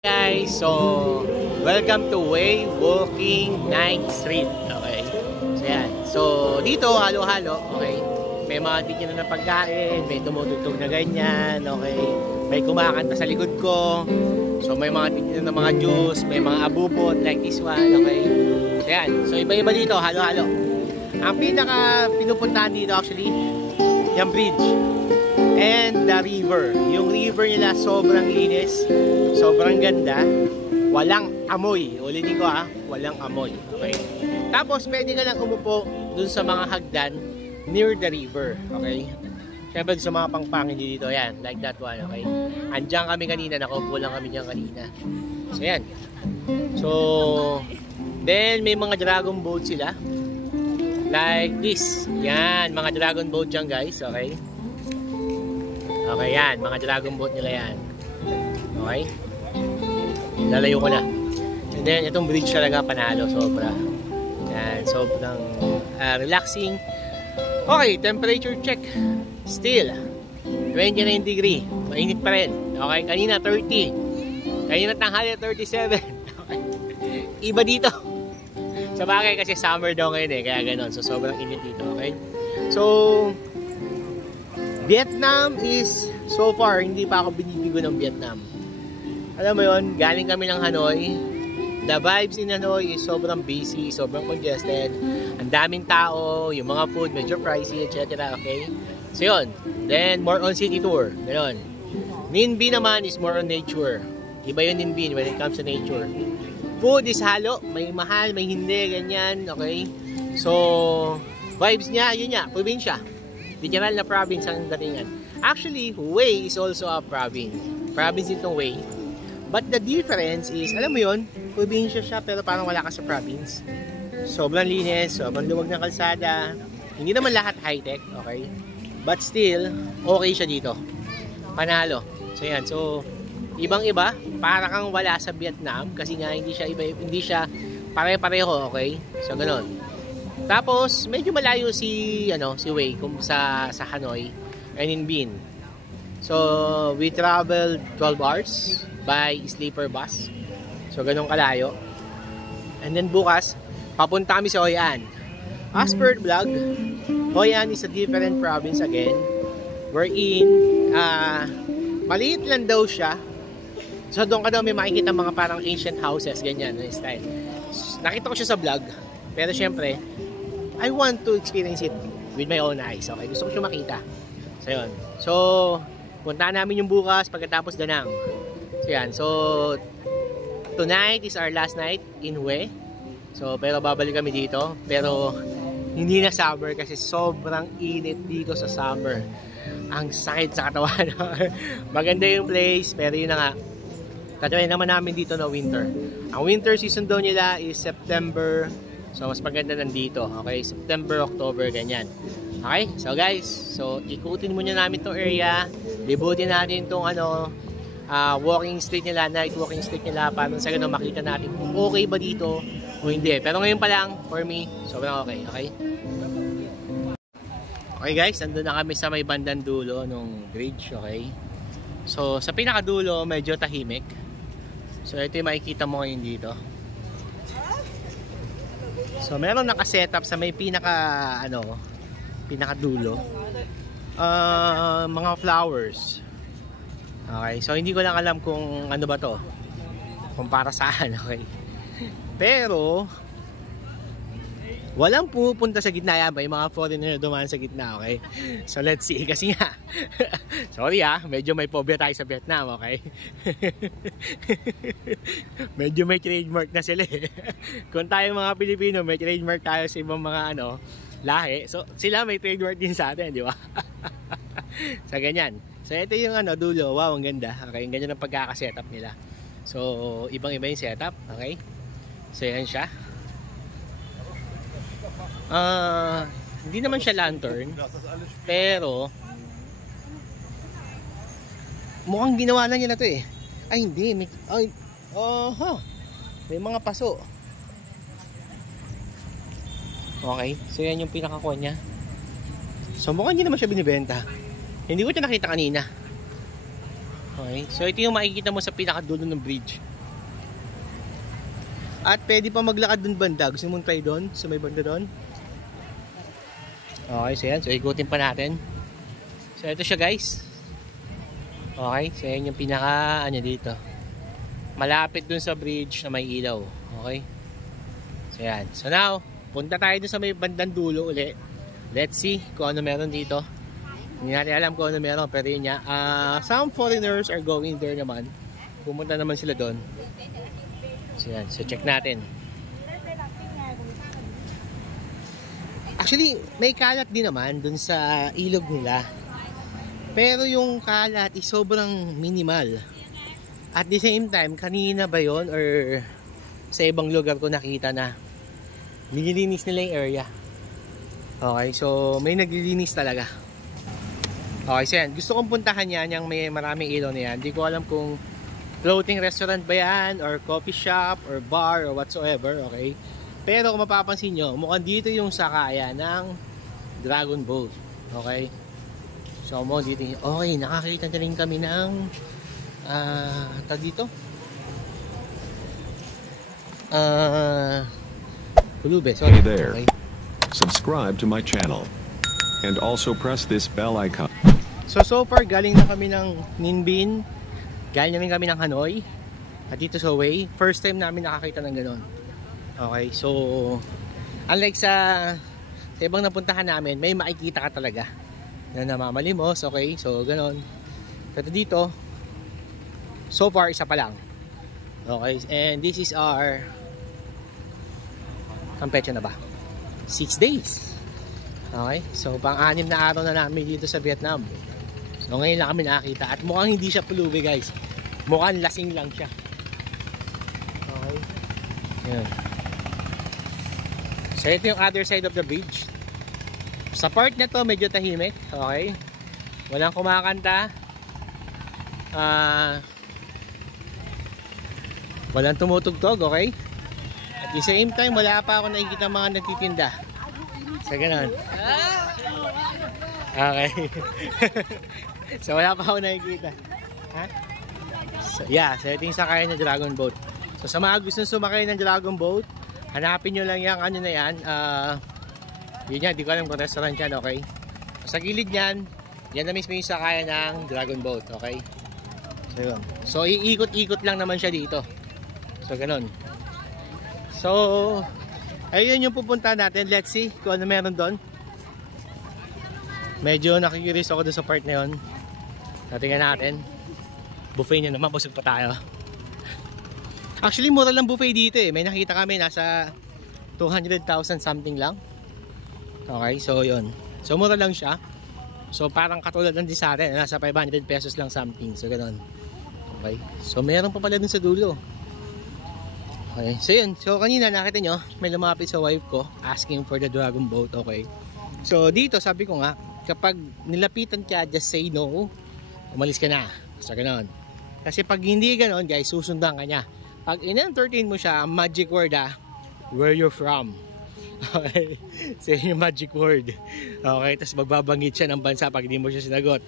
Guys, so welcome to Way Walking Night Street. Okay, so yan. So dito halo-halo. Okay, may mga titinda na pagkain, may tumutugtog na ganyan. Okay, may kumakanta sa likod ko. So may mga titinda na mga juice, may mga abubot like this one. Okay, so yan. So iba-iba dito, halo-halo. Ang pinaka pinupuntahan dito actually yung bridge and the river. Yung river nila sobrang linis, sobrang ganda, walang amoy. Ulitin ko walang amoy. Okay. Tapos pwede ka lang umupo dun sa mga hagdan near the river. Okay. Siyempre sa mga pangpangin dito, yan, like that one. Okay. Andiyan kami kanina, nakaupo lang kami diyan kanina. So yan. So then may mga dragon boat sila. Like this. Yan, mga dragon boat dyan guys. Okay. Okay, yan. Mga dragon boat nila yan. Okay. Lalayo ko na. And then, itong bridge talaga panalo. Sobra. Yan. Sobrang relaxing. Okay, temperature check. Still 29 degree. Mainit pa rin. Okay, kanina 30. Kanina tanghali 37. Okay. Iba dito. Sa bagay kasi summer daw ngayon kaya ganon. So, sobrang init dito. Okay. So, Vietnam is, so far, hindi pa ako binibigo ng Vietnam. Alam mo yon, galing kami ng Hanoi. The vibes in Hanoi is sobrang busy, sobrang congested. Ang daming tao, yung mga food medyo pricey, etc. Okay? So yun. Then, more on city tour. Ganon. Ninh Binh naman is more on nature. Iba yun Ninh Binh when it comes to nature. Food is halo. May mahal, may hindi, ganyan. Okay? So, vibes niya, yun niya, probinsya. Literal na province ang datingan. Actually, Hue is also a province. Province itong Hue. But the difference is, alam mo yun, probinsya siya pero parang wala ka sa province. Sobrang linis, sobrang luwag ng kalsada. Hindi naman lahat high-tech, okay? But still, okay siya dito. Panalo. So yan, so ibang-iba, para kang wala sa Vietnam kasi nga hindi siya pare-pareho, okay? So ganoon. Tapos medyo malayo si Hue kung sa Hanoi and Ninh Binh. So we traveled 12 hours by sleeper bus. So ganun kalayo. And then bukas papunta kami sa Hoi An. As per vlog, Hoi An is a different province again. Wherein maliit lang daw siya. So doon ka daw may makikita mga parang ancient houses ganyan na style. Nakita ko siya sa vlog. Pero syempre I want to experience it with my own eyes. Okay, gusto ko siya makita. So, yun. So, punta namin yung bukas pagkatapos Danang. So, yan. So, tonight is our last night in Hue. So, pero babalik kami dito. Pero, hindi na summer kasi sobrang init dito sa summer. Ang sakit sa katawan. Maganda yung place, pero yun na nga. Tatry naman namin dito na winter. Ang winter season daw nila is September. So, mas maganda nandito. Okay? September, October, ganyan. Okay? So, guys. So, ikutin muna namin tong area. Libutin natin tong walking street nila, night walking street nila para sa ganun makita natin kung okay ba dito o hindi. Pero ngayon pa lang, for me, sobrang okay. Okay? Okay, guys. Andun na kami sa may bandang dulo ng bridge. Okay? So, sa pinakadulo, medyo tahimik. So, ito yung makikita mo ngayon dito. So, meron naka-setup sa may pinakadulo. Mga flowers. Okay, so hindi ko lang alam kung ano ba to. Kung para saan, okay. Pero walang pupunta sa gitna yan. May mga foreigner na dumaan sa gitna, okay. So, let's see. Kasi nga, sorry medyo may phobia tayo sa Vietnam, okay. Medyo may trademark na sila Kung tayo mga Pilipino, may trademark tayo sa ibang mga lahi. So, sila may trademark din sa atin, di ba? Sa ganyan. So, ito yung dulo. Wow, ang ganda. Okay, ang ganda ng pagkakasetup nila. So, ibang-iba yung setup, okay. So, yan siya. Hindi naman siya lantern, pero mukhang ginawa na niya na to Ay hindi, may mga paso. Okay, so yan yung pinakakuha niya. So mukhang hindi naman siya binibenta. Hindi ko siya nakita kanina. Okay, so ito yung makikita mo sa pinakadulo ng bridge. At pwede pa maglakad dun banda. Gusto mong try doon? Sa may banda doon? Okay, so yan. So ikutin pa natin. So ito siya guys. Okay, so yan yung pinaka ano dito. Malapit dun sa bridge na may ilaw. Okay. So yan. So now, punta tayo dun sa may bandang dulo uli. Let's see kung ano meron dito. Hindi natin alam kung ano meron. Pero yun nga. Some foreigners are going there naman. Pumunta naman sila doon. So yan. So check natin. Actually, may kalat din naman dun sa ilog nila. Pero yung kalat is sobrang minimal. At the same time, kanina ba yun or sa ibang lugar ko nakita na nililinis nila yung area. Okay, so may naglilinis talaga. Okay, so yan. Gusto kong puntahan yan, yung may maraming ilaw na yan. Hindi ko alam kung floating restaurant ba yan, or coffee shop, or bar, or whatsoever. Okay. Pero kung mapapansin nyo, mukhang dito yung sakaya ng Dragon Boat. Okay. So mo dito. Okay, nakakita na rin kami ng tag dito Pulube, sorry. Hey there. Okay. Subscribe to my channel and also press this bell icon. So far galing na kami ng Ninh, galing namin kami ng Hanoi at dito sa Hue. First time namin nakakita ng ganon. Okay, so unlike sa ibang napuntahan namin, may makikita ka talaga na namamalimos. Okay, so ganon. Pero dito so far, isa pa lang. Okay, and this is our Campeche na ba? 6 days. Okay, so pang-anim na araw na namin dito sa Vietnam. So ngayon lang kami nakakita. At mukhang hindi siya pulubi guys. Mukhang lasing lang siya. Okay. Yan. So ito yung other side of the bridge. Sa part na to medyo tahimik. Okay. Walang kumakanta. Walang tumutugtog, okay? At the same time, wala pa ako nakikita mga nagtitinda. So, ganun. Okay. So, wala pa ako nakikita. Ha? So, yeah. So, ito yung sakay ng Dragon Boat. So, sa mga gusto sumakay ng Dragon Boat, hanapin nyo lang yung ano na yan. Yun yan, di ko alam kung restaurant yan, okay? So, sa gilid yan, yan na mismo yung sakay ng Dragon Boat, okay? So, yun. So, iikot-ikot lang naman siya dito. So, ganun. So, ayun yung pupunta natin. Let's see kung ano meron doon. Medyo nakikiris ako doon sa part na yun. Natingnan natin. Buffet nyo naman. Busog pa tayo. Actually, mura lang buffet dito eh. May nakita kami nasa 200,000 something lang. Okay, so yun. So, mura lang siya. So, parang katulad ng di sa atin. Nasa 500 pesos lang something. So, ganun. Okay. So, meron pa pala dun sa dulo. Okay, so yun. So kanina nakita nyo, may lumapit sa wife ko asking for the Dragon Boat, okay. So dito sabi ko nga, kapag nilapitan ka, just say no, umalis ka na. So ganoon. Kasi pag hindi ganoon guys, susundan ka niya. Pag in-entertain mo siya, magic word where you're from. Okay, so yun yung magic word. Okay, tapos magbabanggit siya ng bansa pag hindi mo siya sinagot.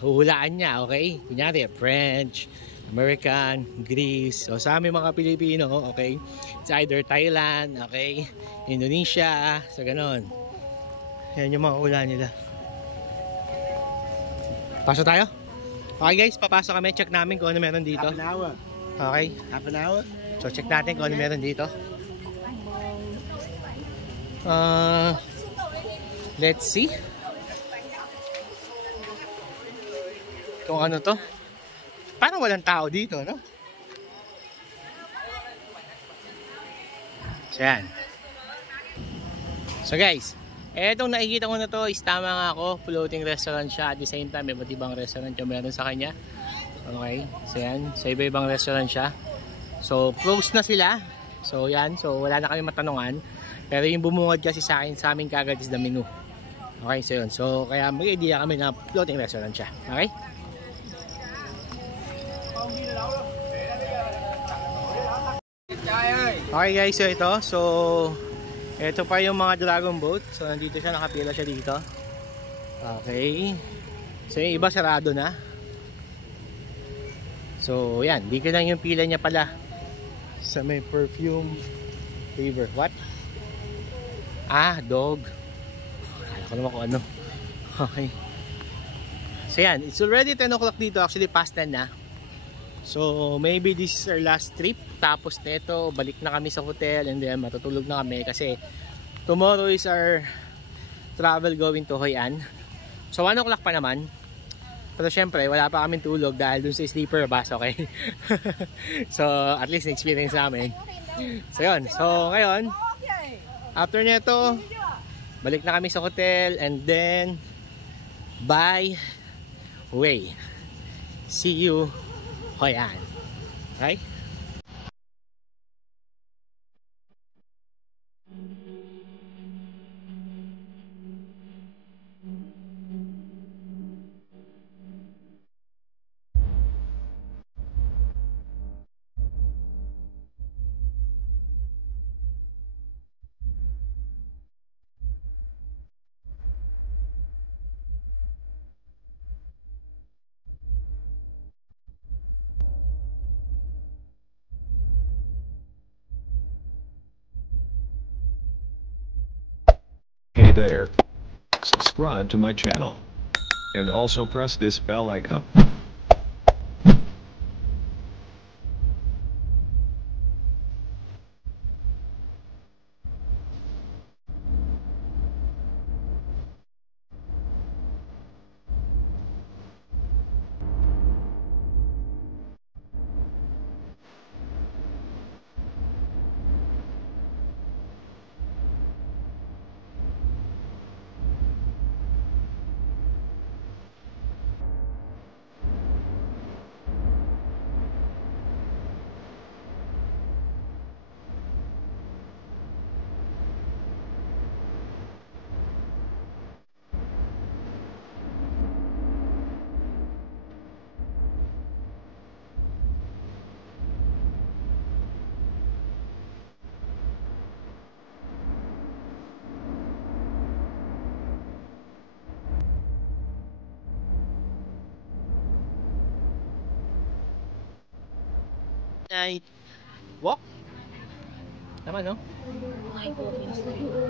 Huhulaan niya, okay. Kunyari, French, American, Greece, o sa aming mga Pilipino, okay, it's either Thailand, okay, Indonesia, so ganon. Yan yung mga ulan nila. Pasok tayo? Okay guys, papasok kami, check namin kung ano meron dito. Half an hour. Okay. Half an hour? So check natin kung ano meron dito. Let's see. Kung ano to. Parang walang tao dito, no? So yan. So guys, etong nakikita ko na to is tama nga ako, floating restaurant siya. At the same time, iba't ibang restaurant yung meron sa kanya. Okay, so yan. So iba-ibang restaurant siya. So close na sila. So yan, so wala na kami matanungan. Pero yung bumungad kasi sa akin, sa amin kagad is the menu. Okay, so yun. So kaya may idea kami na floating restaurant siya. Okay? Okay guys, so ito. So ito pa yung mga Dragon Boat. So nandito siya, nakapila siya dito. Okay. So yung iba sarado na. So yan, dito lang yung pila niya pala Sa may perfume river. What? Ah, dog. Akala ko naman kung ano. Okay. So yan, it's already 10 o'clock dito. Actually past 10 na. So maybe this is our last trip. Tapos nito, balik na kami sa hotel and then matutulog na kami kasi tomorrow is our travel going to Hoi An. So 1 o'clock pa naman. Pero syempre wala pa kaming tulog dahil dun sa sleeper bus, okay? So at least na-experience namin. So yun, so ngayon after nito balik na kami sa hotel and then bye way. See you Hoi An. Okay? Hey there. Subscribe to my channel. And also press this bell icon. Night walk? Tama, no?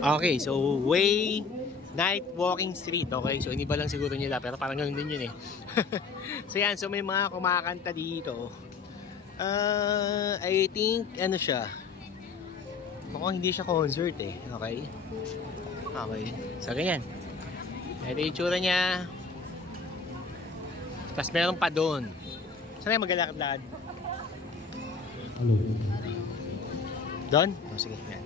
Okay, so way night walking street. Okay, so hindi ba lang siguro nila pero parang ganoon din yun eh. So yan, so may mga kumakanta dito. I think ano siya, mukhang hindi siya concert eh. Okay, okay, so ganyan. Ito yung itsura niya. Tapos meron pa doon. Saan yung maglalakad-lakad? Doon? Oh, sige. Yan.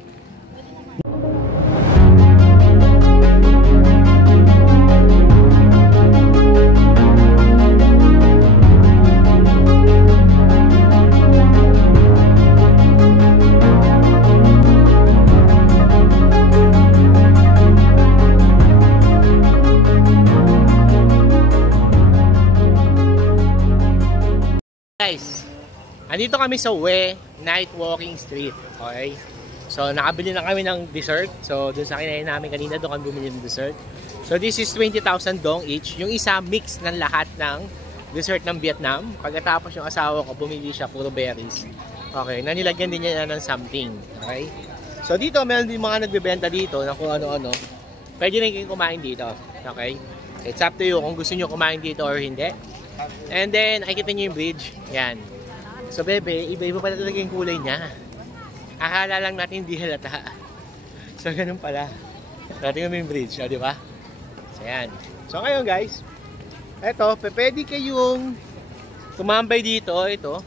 Guys, andito kami sa We Night Walking Street. Okay? So, nakabili na kami ng dessert. So, dun sa kinain namin kanina, doon kami bumili ng dessert. So, this is 20,000 dong each. Yung isa, mix ng lahat ng dessert ng Vietnam. Pagkatapos yung asawa ko, bumili siya puro berries. Okay? Nanilagyan din niya ng something. Okay? So, dito, meron din mga nagbebenta dito na kung ano-ano. Pwede rin kayong kumain dito. Okay? It's up to you kung gusto nyo kumain dito or hindi. And then, nakikita nyo yung bridge. Yan. So, bebe, iba-iba pala talaga yung kulay niya. Akala lang natin hindi halata. So, ganun pala. Natin yung bridge, di ba? So, yan. So, ngayon guys, eto, pwede kayong tumambay dito, ito.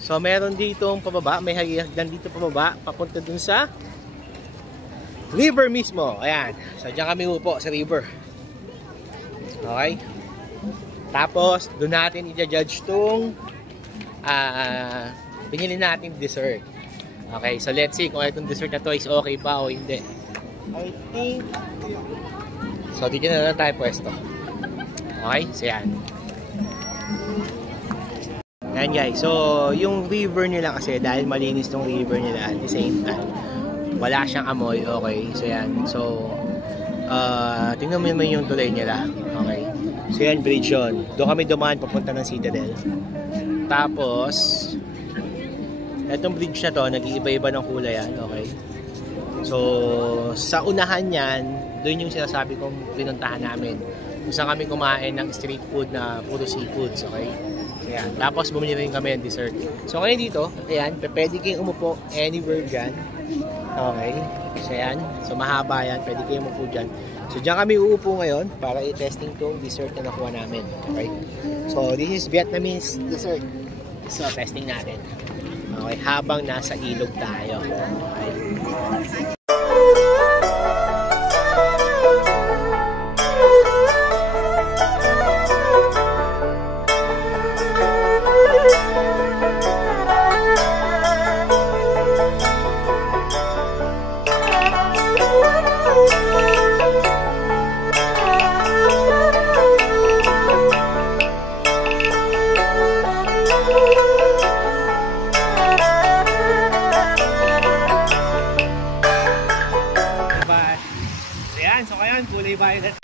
So, meron dito pababa, may hagdan dito pababa, papunta dun sa river mismo. Ayan. So, dyan kami upo sa river. Okay? Tapos, doon natin i-judge itong pinili natin dessert. Okay, so let's see kung itong dessert na to is okay pa o hindi. I think... So, dito na lang tayo pwesto. Okay, so yan. Yan guys, so yung river nila kasi dahil malinis tong river nila at the same time, wala siyang amoy. Okay, so yan. So, tingnan mo naman yung tulay nila. Okay. So yan, bridge yun. Doon kami dumaan papunta ng Citadel. Tapos, Itong bridge na to, nag-iiba-iba ng kulay yan, okay? So, sa unahan yan, doon yung sinasabi kong pinuntahan namin. Kung saan kami kumain ng street food na puro seafoods, okay? So, yan. Tapos, bumili rin kami ng dessert. So, ngayon dito, ayan, pwede kayong umupo anywhere dyan. Okay? So, yan. So, mahaba yan. Pwede kayong umupo dyan. So, dyan kami uupo ngayon para i-testing tong dessert na nakuha namin. Okay? So, this is Vietnamese dessert. So, testing natin. Okay, habang nasa ilog tayo. Okay. So ngayon, kulay violet.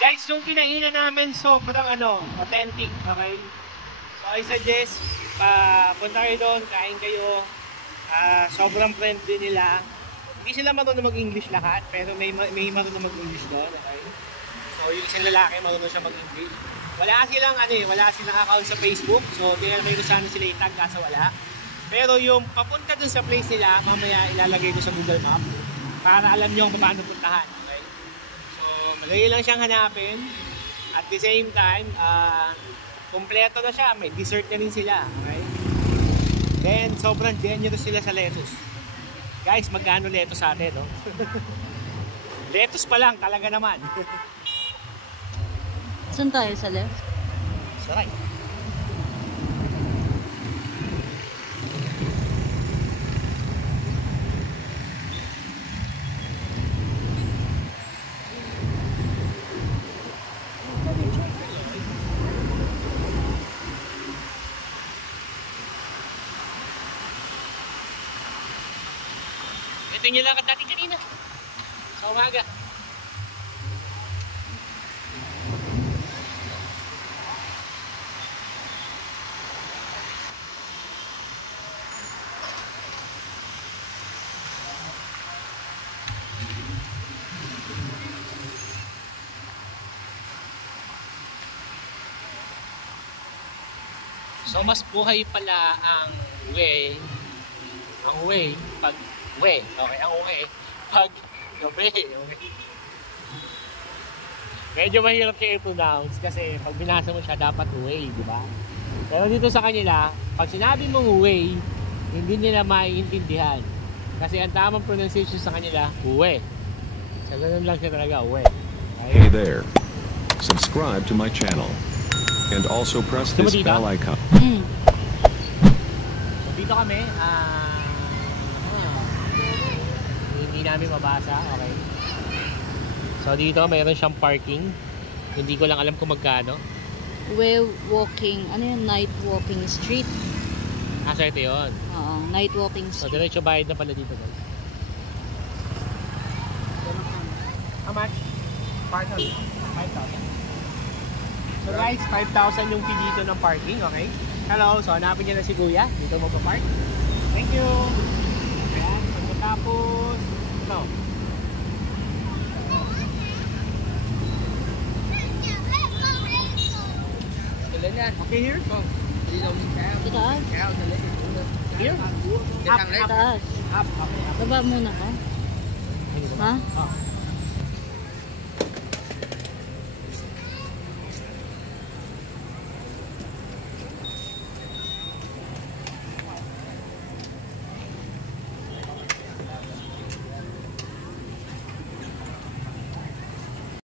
Guys, yung kinainan namin sobrang authentic, okay? So I suggest, punta kayo doon, kain kayo. Sobrang friendly nila. Hindi sila marunong mag-English lahat, pero may marunong mag-English doon, okay? So yung isang lalaki, marunong siya mag-English. Wala silang account sa Facebook, so tinanong ko sana sila itag, kaso wala. Pero yung papunta dun sa place nila, mamaya ilalagay ko sa Google Map para alam nyo kung paano puntahan. Madali lang siyang hanapin. At the same time, kompleto na siya. May dessert na rin sila. Okay? Then, sobrang generous sila sa lettuce. Guys, magkano lettuce sa atin, no? Lettuce pa lang, talaga naman. Saan tayo sa left? Sa right. Ito yung lakad natin kanina sa umaga. So mas buhay pala ang way pag way, okay, ang way pag gabi, okay. Medyo mahirap siya i-pronounce kasi pag binasa mo siya dapat way, di ba? Pero dito sa kanila, pag sinabi mong way, hindi nila maiintindihan. Kasi ang tamang pronunciation sa kanila, way. So ganun lang siya talaga, way. Okay? Hey there. Subscribe to my channel. And also press this bell icon. So dito kami, hindi namin mabasa, okay. So dito mayroon siyang parking. Hindi ko lang alam kung magkano. Way walking, ano yun? Night walking street. So ito yun. Oo, night walking So street. diretso bayad na pala dito, guys. How much? 5,000. So guys, 5,000 yung fee dito ng parking, okay? Hello, so hanapin niyo na si Kuya. Dito magpa-park. Thank you. Ayan, pagkatapos, no. Okay, here? Itaas. Here? Up, up. Itaas. Up, okay. Baba muna ka. Ha? Oh.